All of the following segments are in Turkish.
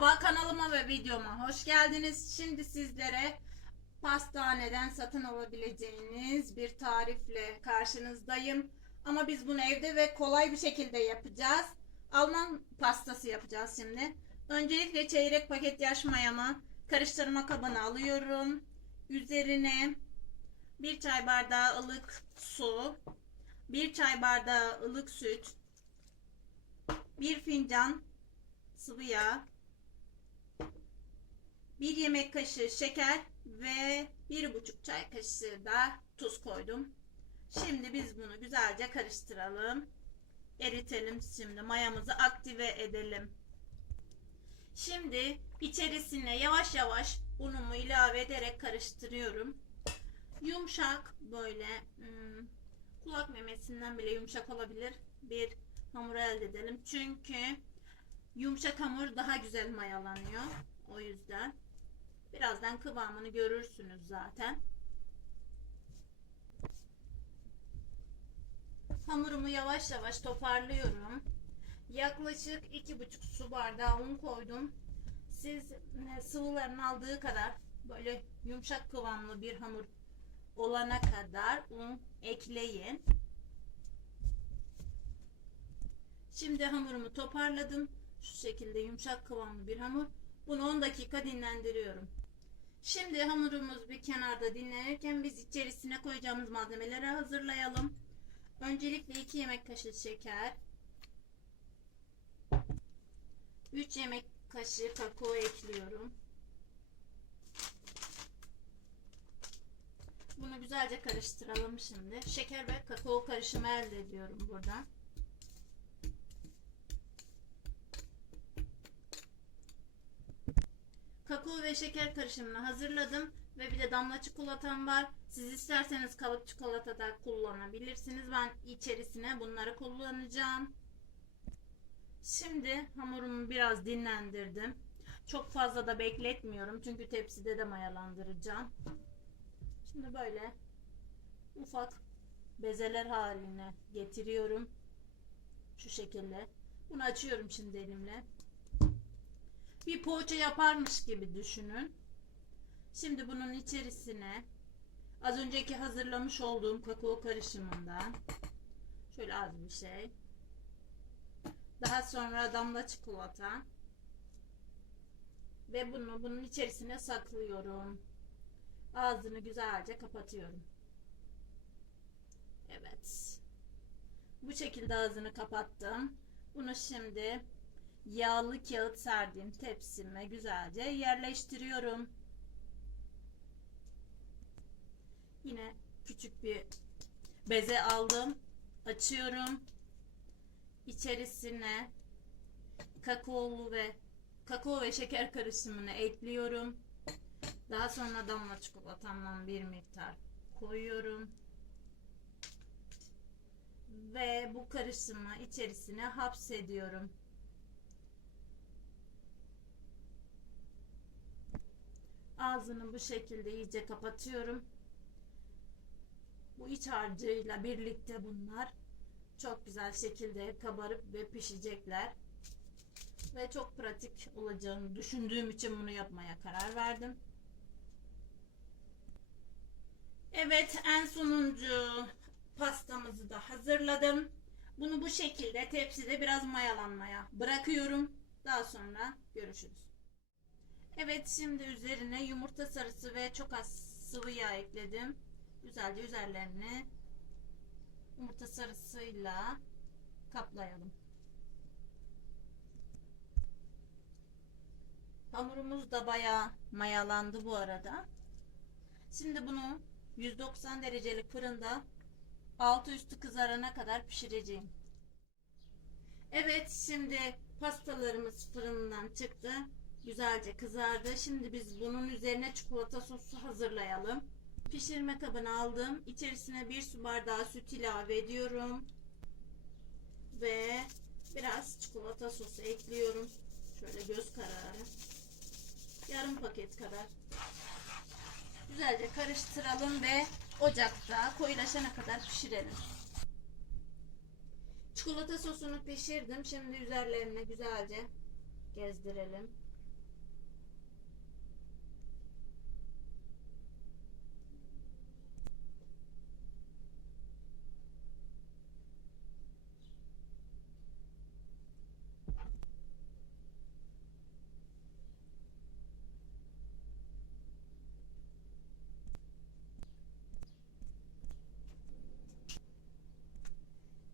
Merhaba kanalıma ve videoma hoş geldiniz. Şimdi sizlere pastaneden satın alabileceğiniz bir tarifle karşınızdayım. Ama biz bunu evde ve kolay bir şekilde yapacağız. Alman pastası yapacağız şimdi. Öncelikle çeyrek paket yaş mayamı karıştırma kabına alıyorum. Üzerine bir çay bardağı ılık su, bir çay bardağı ılık süt, bir fincan sıvı yağ, bir yemek kaşığı şeker ve bir buçuk çay kaşığı da tuz koydum. Şimdi biz bunu güzelce karıştıralım. Eritelim şimdi mayamızı aktive edelim. Şimdi içerisine yavaş yavaş unumu ilave ederek karıştırıyorum. Yumuşak böyle hmm, kulak memesinden bile yumuşak olabilir bir hamur elde edelim. Çünkü yumuşak hamur daha güzel mayalanıyor. O yüzden birazdan kıvamını görürsünüz zaten. Hamurumu yavaş yavaş toparlıyorum. Yaklaşık iki buçuk su bardağı un koydum. Siz e, sıvıların aldığı kadar böyle yumuşak kıvamlı bir hamur olana kadar un ekleyin. Şimdi hamurumu toparladım. Şu şekilde yumuşak kıvamlı bir hamur. Bunu 10 dakika dinlendiriyorum. Şimdi hamurumuz bir kenarda dinlenirken biz içerisine koyacağımız malzemeleri hazırlayalım. Öncelikle 2 yemek kaşığı şeker. 3 yemek kaşığı kakao ekliyorum. Bunu güzelce karıştıralım şimdi. Şeker ve kakao karışımı elde ediyorum buradan. Kakao ve şeker karışımını hazırladım ve bir de damla çikolatam var. Siz isterseniz kalıp çikolata da kullanabilirsiniz. Ben içerisine bunları kullanacağım. Şimdi hamurumu biraz dinlendirdim. Çok fazla da bekletmiyorum çünkü tepside de mayalandıracağım. Şimdi böyle ufak bezeler haline getiriyorum. Şu şekilde. Bunu açıyorum şimdi elimle. Bir poğaça yaparmış gibi düşünün. Şimdi bunun içerisine az önceki hazırlamış olduğum kakao karışımından şöyle az bir şey. Daha sonra damla çikolata ve bunu bunun içerisine saklıyorum. Ağzını güzelce kapatıyorum. Evet. Bu şekilde ağzını kapattım. Bunu şimdi yağlı kağıt serdiğim tepsime güzelce yerleştiriyorum. Yine küçük bir beze aldım. Açıyorum. İçerisine kakaolu ve kakao ve şeker karışımını ekliyorum. Daha sonra damla çikolatamdan bir miktar koyuyorum. Ve bu karışımı içerisine hapsediyorum. Ağzını bu şekilde iyice kapatıyorum. Bu iç harcıyla birlikte bunlar çok güzel şekilde kabarıp ve pişecekler. Ve çok pratik olacağını düşündüğüm için bunu yapmaya karar verdim. Evet en sonuncu pastamızı da hazırladım. Bunu bu şekilde tepside biraz mayalanmaya bırakıyorum. Daha sonra görüşürüz. Evet şimdi üzerine yumurta sarısı ve çok az sıvı yağ ekledim. Güzelce üzerlerini yumurta sarısıyla kaplayalım. Hamurumuz da bayağı mayalandı bu arada. Şimdi bunu 190 derecelik fırında altı üstü kızarana kadar pişireceğim. Evet şimdi pastalarımız fırından çıktı. Güzelce kızardı. Şimdi biz bunun üzerine çikolata sosu hazırlayalım. Pişirme kabını aldım. İçerisine bir su bardağı süt ilave ediyorum. Ve biraz çikolata sosu ekliyorum. Şöyle göz kararı. Yarım paket kadar. Güzelce karıştıralım ve ocakta koyulaşana kadar pişirelim. Çikolata sosunu pişirdim. Şimdi üzerlerine güzelce gezdirelim.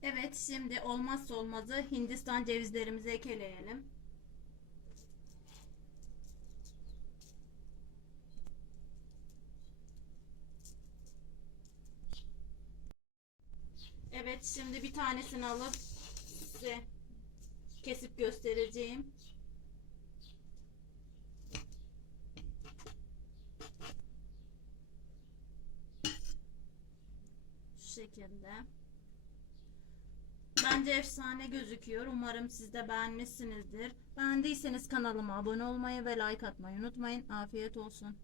Evet şimdi olmazsa olmazı Hindistan cevizlerimizi ekleyelim. Evet şimdi bir tanesini alıp size kesip göstereceğim. Şekilde. Bence efsane gözüküyor. Umarım siz de beğenmişsinizdir. Beğendiyseniz kanalıma abone olmayı ve like atmayı unutmayın. Afiyet olsun.